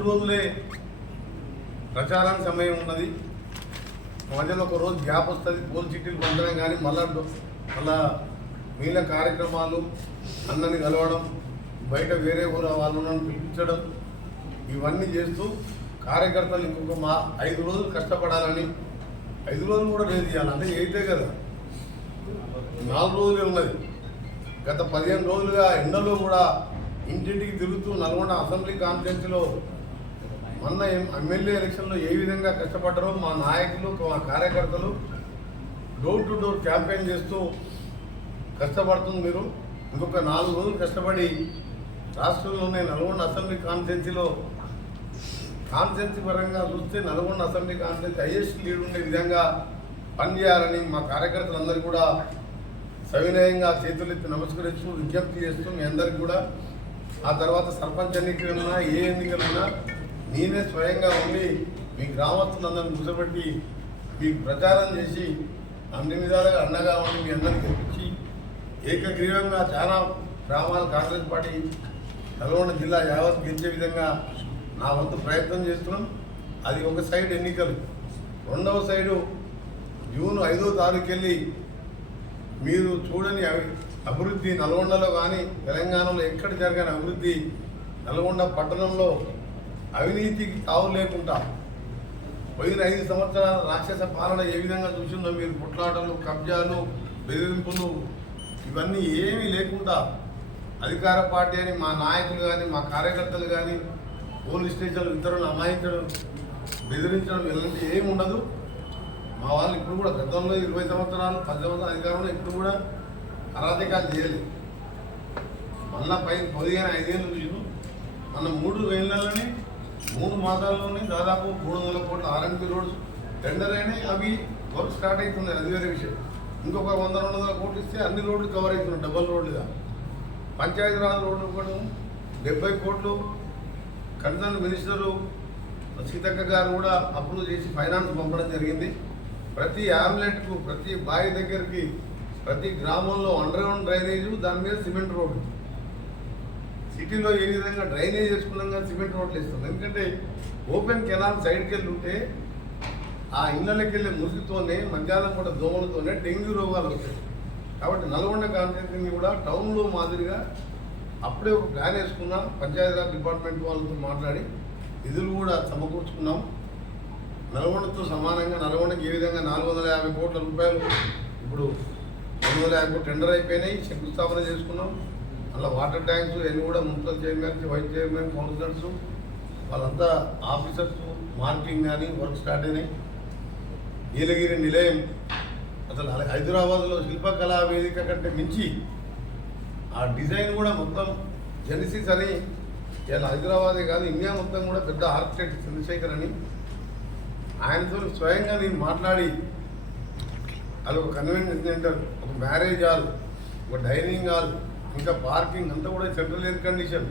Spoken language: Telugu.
మూడు రోజులే ప్రచారానికి సమయం ఉన్నది. మధ్యలో ఒక రోజు గ్యాప్ వస్తుంది పోల్ చిట్టీలు పొందడం కానీ మళ్ళా మళ్ళా మిగిలిన కార్యక్రమాలు అన్నని కలవడం బయట వేరే ఊరు వాళ్ళను పిలిపించడం ఇవన్నీ చేస్తూ కార్యకర్తలు ఇంకొక మా ఐదు రోజులు కష్టపడాలని ఐదు రోజులు కూడా లేదు ఇవ్వాలి అంటే అయితే కదా. నాలుగు రోజులే ఉన్నది. గత పదిహేను రోజులుగా ఎండలో కూడా ఇంటింటికి తిరుగుతూ నల్గొండ అసెంబ్లీ కాన్ఫరెన్స్లో మొన్న ఎం- ఎమ్మెల్యే ఎలక్షన్లో ఏ విధంగా కష్టపడ్డారో మా నాయకులు మా కార్యకర్తలు డోర్ టు డోర్ క్యాంపెయిన్ చేస్తూ కష్టపడుతుంది మీరు. ఇంకొక నాలుగు రోజులు కష్టపడి రాష్ట్రంలోనే నల్గొండ అసెంబ్లీ కాన్స్టెన్సీలో కాన్స్టెన్సీ పరంగా చూస్తే Nalgonda assembly constituency highest lead ఉండే విధంగా పనిచేయాలని మా కార్యకర్తలందరూ కూడా సవినయంగా చేతులెత్తి నమస్కరిస్తూ విజ్ఞప్తి చేస్తూ మీ అందరికీ కూడా. ఆ తర్వాత సర్పంచ్ ఎన్నికలైనా ఏ ఎన్నికలైనా నేనే స్వయంగా ఉండి మీ గ్రామస్తులందరినీ కూర్చోబెట్టి మీకు ప్రచారం చేసి అన్ని విధాలుగా అండగా ఉండి మీ అందరికీ తెప్పించి ఏకగ్రీవంగా చాలా గ్రామాలు కాంగ్రెస్ పార్టీ నల్గొండ జిల్లా యావత్ గెలిచే విధంగా నా వంతు ప్రయత్నం చేస్తున్నాం. అది ఒక సైడ్ ఎన్నికలు. రెండవ సైడు జూన్ ఐదో తారీఖు వెళ్ళి మీరు చూడని అభివృద్ధి నల్గొండలో కానీ తెలంగాణలో ఎక్కడ జరగని అభివృద్ధి నల్గొండ పట్టణంలో అవినీతికి తావు లేకుండా పోయిన ఐదు సంవత్సరాల రాక్షస పాలన ఏ విధంగా చూసిందో మీరు పుట్లాటలు కబ్జాలు బెదిరింపులు ఇవన్నీ ఏమీ లేకుండా అధికార పార్టీ అని మా నాయకులు కానీ మా కార్యకర్తలు కానీ పోలీస్ స్టేషన్లు ఇతరులను అమాయించడం బెదిరించడం ఇలాంటివి ఏమి ఉండదు. మా వాళ్ళు ఇప్పుడు కూడా గతంలో ఇరవై సంవత్సరాలు పది సంవత్సరాల అధికారంలో ఇప్పుడు కూడా అరాధకాలు చేయలేదు. మళ్ళా పై పదిహేను ఐదేళ్ళు చూసిన మన మూడు వేలలోనే మూడు మాసాల్లోనే దాదాపు మూడు వందల కోట్ల ఆర్ఎంపీ రోడ్స్ టెండర్ అయినాయి. అవి వర్క్ స్టార్ట్ అవుతుంది అది వేరే విషయం. ఇంకొక వంద రెండు వందల కోట్లు ఇస్తే అన్ని రోడ్లు కవర్ అవుతున్నాయి. డబల్ రోడ్లుగా పంచాయతీరాజ్ రోడ్లు కూడా డెబ్బై కోట్లు. కన్సర్న్ మినిస్టరు సీతక్క గారు కూడా అప్రూవ్ చేసి ఫైనాన్స్ పంపడం జరిగింది. ప్రతి యామ్లెట్కు ప్రతి బావి దగ్గరికి ప్రతి గ్రామంలో అండర్ గ్రౌండ్ దాని మీద సిమెంట్ రోడ్డు సిటీలో ఏ విధంగా డ్రైనేజ్ చేసుకున్నాం కానీ సిమెంట్ రోడ్లు వేస్తాం ఎందుకంటే ఓపెన్ కెనాల్ సైడ్కి వెళ్ళి ఉంటే ఆ ఇళ్ళకి వెళ్ళే మురికితోనే మధ్యాహ్నం కూడా దోమలతోనే డెంగ్యూ రోగాలు వస్తాయి. కాబట్టి నల్గొండ కాన్స్టిట్యూన్సీని కూడా టౌన్లో మాదిరిగా అప్పుడే ఒక ప్లాన్ వేసుకున్నాం. పంచాయతీరాజ్ డిపార్ట్మెంట్ వాళ్ళతో మాట్లాడి నిధులు కూడా సమకూర్చుకున్నాం. నల్గొండతో సమానంగా నల్గొండకి ఏ విధంగా నాలుగు వందల యాభై కోట్ల రూపాయలు ఇప్పుడు రెండు వందల యాభై టెండర్ అయిపోయినాయి శంకుస్థాపన చేసుకున్నాం. అలా వాటర్ ట్యాంక్స్ ఇవన్నీ కూడా municipal chairman vice chairman councillors వాళ్ళంతా ఆఫీసర్స్ మార్కింగ్ కానీ వర్క్ స్టార్ట్ అయినాయి. నీలగిరి నిలయం అసలు హైదరాబాద్లో శిల్పకళా వేదిక కంటే మించి ఆ డిజైన్ కూడా మొత్తం జెనిసిస్ అని ఇలా హైదరాబాదే కాదు ఇండియా మొత్తం కూడా పెద్ద ఆర్కిటెక్ట్ చంద్రశేఖర్ అని ఆయనతో స్వయంగా నేను మాట్లాడి అది ఒక కన్వెన్షన్ సెంటర్ ఒక మ్యారేజ్ హాల్ ఒక డైనింగ్ హాల్ ఇంకా పార్కింగ్ అంతా కూడా సెంట్రల్ ఎయిర్ కండిషన్.